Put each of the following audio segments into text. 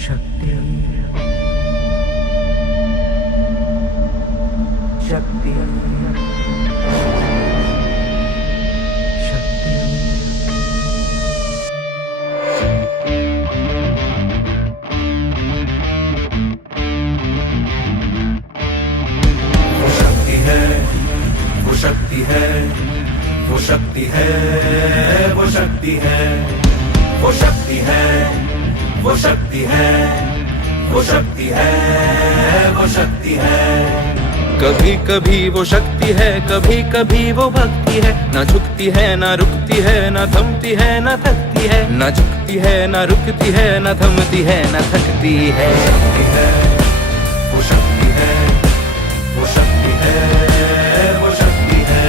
शक्ति शक्ति शक्ति वो शक्ति है, वो शक्ति है, वो शक्ति है, वो शक्ति है, वो शक्ति है, वो शक्ति है, वो शक्ति है, वो शक्ति है। कभी कभी वो शक्ति है, कभी कभी वो भक्ति है। ना झुकती है ना रुकती है, ना थमती है ना थकती है। ना झुकती है ना रुकती है, ना थमती है ना थकती है। शक्ति है, वो शक्ति है, वो शक्ति है, वो शक्ति है,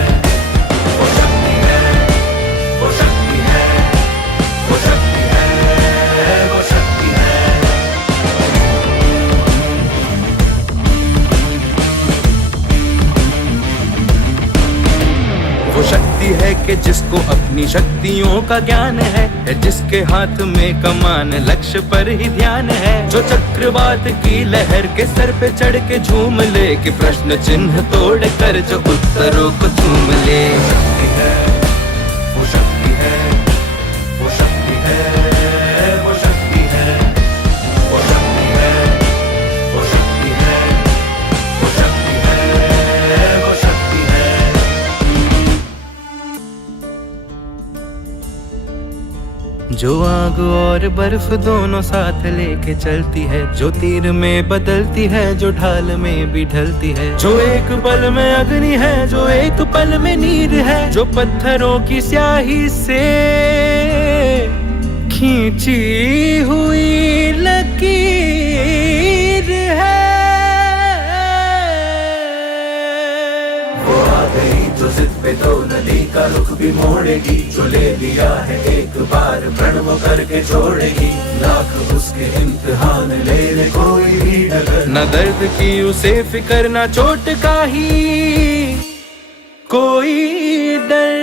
वो शक्ति है, वो शक्ति है, वो शक्ति है, वो शक्ति है। वो शक्ति है कि जिसको अपनी शक्तियों का ज्ञान है, जिसके हाथ में कमान लक्ष्य पर ही ध्यान है। जो चक्रवात की लहर के सर पे चढ़ के झूम ले, कि प्रश्न चिन्ह तोड़ कर जो उत्तरों को चूम ले। शक्ति है, वो शक्ति है, वो शक्ति है, वो शक्ति है, वो शक्ति है, वो शक्ति है, वो शक्ति है, वो शक्ति है। जो आग और बर्फ दोनों साथ लेके चलती है, जो तीर में बदलती है, जो ढाल में भी ढलती है। जो एक पल में अग्नि है, जो एक पल में नीर है। जो पत्थरों की स्याही से खींची हुई लकीर है। वो आ गई जो जिद पे तो नदी का रुख भी मोड़ेगी। जो ले लिया है एक बार प्रण वो करके छोड़ेगी। लाख उसके इम्तिहान ले ले कोई भी डगर। न दर्द की उसे फिक्र, न चोट का ही कोई डर।